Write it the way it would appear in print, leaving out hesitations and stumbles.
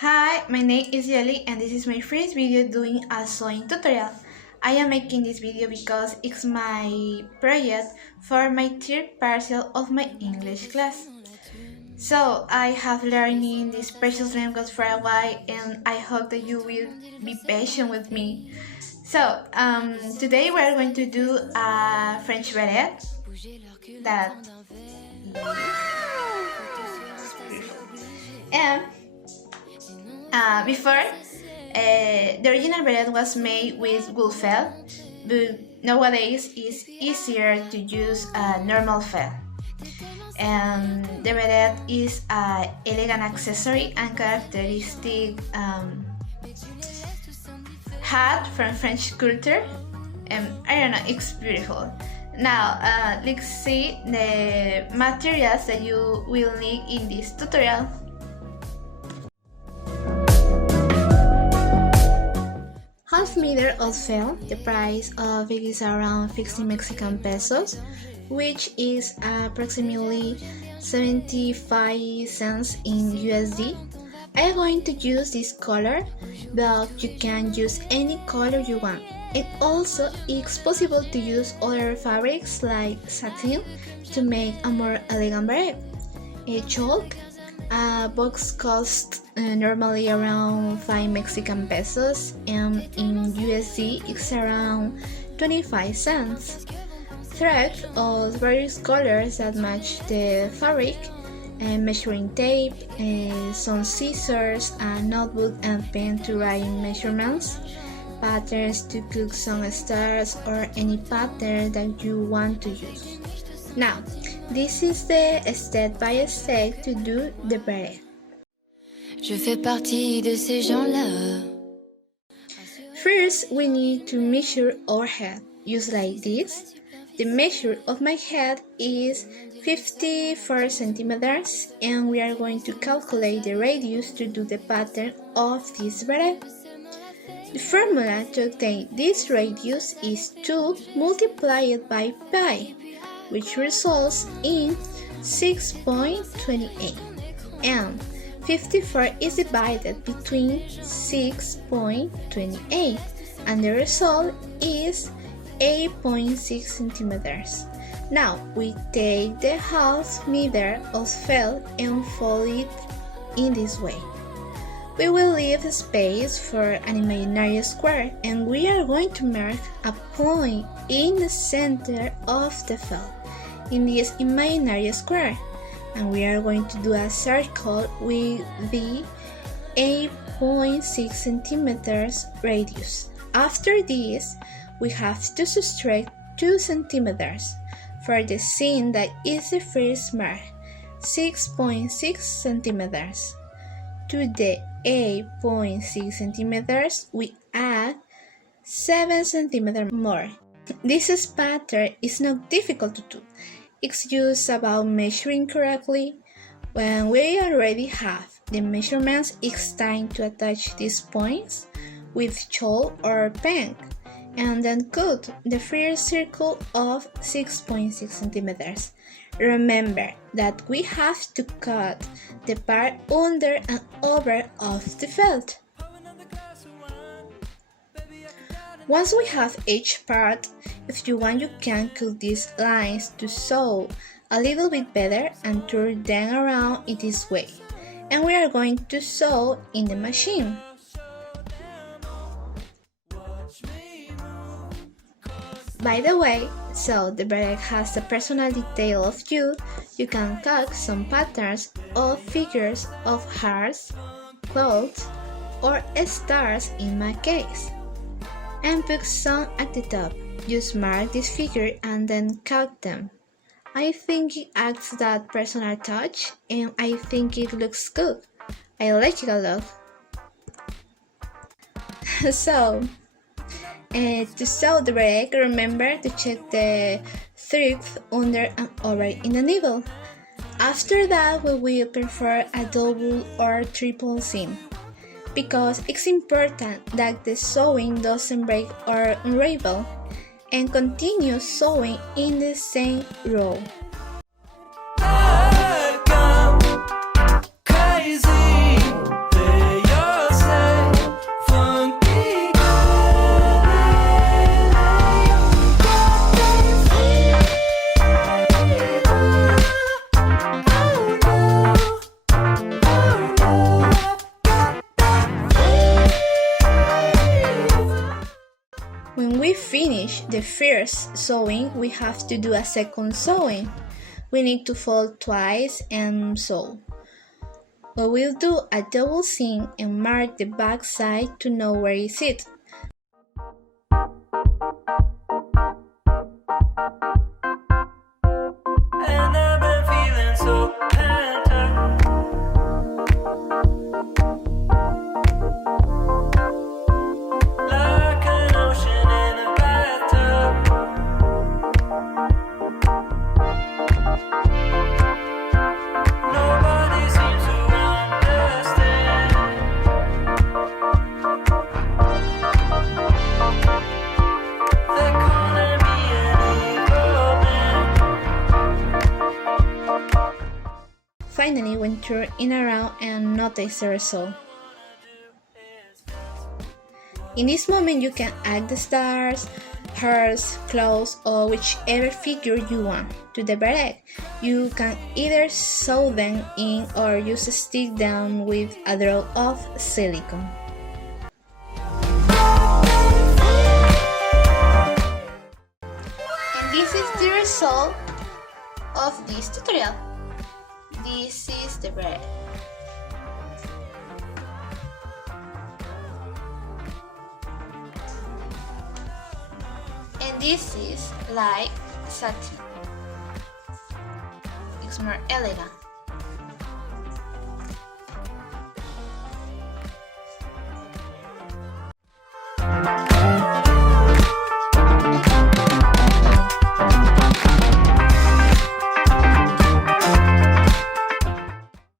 Hi, my name is Yohely and this is my first video doing a sewing tutorial. I am making this video because it's my project for my third parcel of my English class. So I have learning this precious language for a while and I hope that you will be patient with me. So today we are going to do a French beret that and before, the original beret was made with wool felt, but nowadays it's easier to use a normal felt. And the beret is an elegant accessory and characteristic hat from French culture. And I don't know, it's beautiful. Now, let's see the materials that you will need in this tutorial. Half meter of felt, the price of it is around 50 Mexican pesos, which is approximately 75 cents in USD. I am going to use this color, but you can use any color you want. And also, it's possible to use other fabrics like satin to make a more elegant beret. A chalk. A box costs normally around 5 Mexican pesos and in USD it's around 25 cents. Thread of various colors that match the fabric, measuring tape, some scissors, a notebook and pen to write measurements, patterns to cook some stars or any pattern that you want to use. Now, this is the step-by-step to do the beret. Je fais partie de ces gens-là. First, we need to measure our head. Just like this. The measure of my head is 54 centimeters and we are going to calculate the radius to do the pattern of this beret. The formula to obtain this radius is 2 multiplied by pi, which results in 6.28, and 54 is divided between 6.28, and the result is 8.6 centimeters. Now we take the half meter of felt and fold it in this way. We will leave space for an imaginary square and we are going to mark a point in the center of the felt in this imaginary square, and we are going to do a circle with the 8.6 centimeters radius. After this, we have to subtract 2 centimeters for the seam that is the first mark, 6.6 centimeters. To the 8.6 centimeters, we add 7 centimeters more. This pattern is not difficult to do. It's just about measuring correctly. When we already have the measurements, it's time to attach these points with chalk or pen and then cut the first circle of 6.6 centimeters. Remember that we have to cut the part under and over of the felt. Once we have each part, if you want you can cut these lines to sew a little bit better and turn them around in this way. And we are going to sew in the machine. By the way, so the beret has a personal detail of you. You can cut some patterns of figures of hearts, clouds, or stars in my case, and put some at the top. Just mark this figure and then cut them. I think it adds that personal touch and I think it looks good. I like it a lot. So, to sew the beret, remember to check the thread under and over in the needle. After that, we will prefer a double or triple seam, because it's important that the sewing doesn't break or unravel, and continue sewing in the same row. Crazy, they When we finish the first sewing, we have to do a second sewing. We need to fold twice and sew. We will do a double seam and mark the back side to know where is it. And I've been feeling so pent up. Like an ocean in a bathtub. Nobody seems to understand. They're calling me an evil man. Finally, we turn in around and notice the result. In this moment, you can add the stars, hearts, clothes, or whichever figure you want to the beret. You can either sew them in or just stick them with a drop of silicone. And this is the result of this tutorial. This is the beret. And this is like satin. It's more elegant.